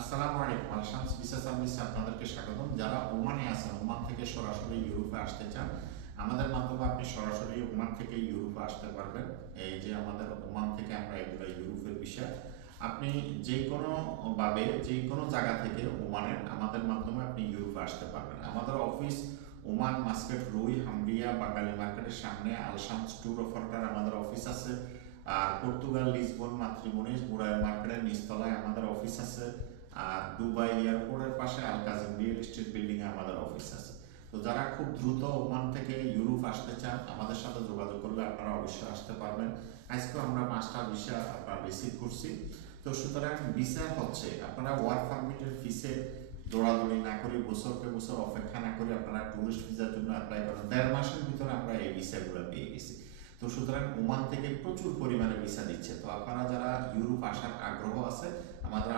আসসালামু আলাইকুম। আল-শামস ভিসা সার্ভিসে আপনাদেরকে স্বাগতম। যারা ওমানে আছেন, ওমান থেকে সরাসরি ইউরোপে আসতে চান, আমাদের মাধ্যমে আপনি সরাসরি ওমান থেকে ইউরোপে আসতে পারবেন। এই যে আমাদের ওমান থেকে আমরা এগুলো ইউরোপের ভিসা, আপনি যে কোনো ভাবে যে কোনো জায়গা থেকে ওমানের আমাদের মাধ্যমে আপনি ইউরোপে আসতে পারবেন। আমাদের অফিস ওমান মাস্কেট, রুই, হামরিয়া, বাঙালি মার্কেটের সামনে আল-শামস ট্যুর অফারটার আমাদের অফিস আছে। আর পর্তুগাল, লিসবন, মাতৃমনিস, বুড়ায় মার্কেটের নিচতলায় আমাদের অফিস আছে। আর দুবাই এয়ারপোর্টের পাশে আল কাজিম রিয়েল এস্টেট বিল্ডিং এ আমাদের অফিস আছে। তো যারা খুব দ্রুত ওমান থেকে ইউরোপ আসতে চান, আমাদের সাথে যোগাযোগ করলে আপনারা অবশ্যই আসতে পারবেন। আজকে আমরা 5টা ভিসা আপনারা রিসিভ করছি। তো সুতরাং ভিসা হচ্ছে আপনারা ওয়ার্ক পারমিটের ফিসে দৌড়াদৌড়ি না করে, বছরকে বছর অপেক্ষা না করে আপনারা টুরিস্ট ভিসার জন্য অ্যাপ্লাই করেন। 1.5 মাসের ভিতরে আমরা এই ভিসাগুলো পেয়ে গেছি। তো সুতরাং ওমান থেকে প্রচুর পরিমাণে ভিসা দিচ্ছে। তো আপনারা যারা ইউরোপ আসার আগ্রহ আছে, আমাদের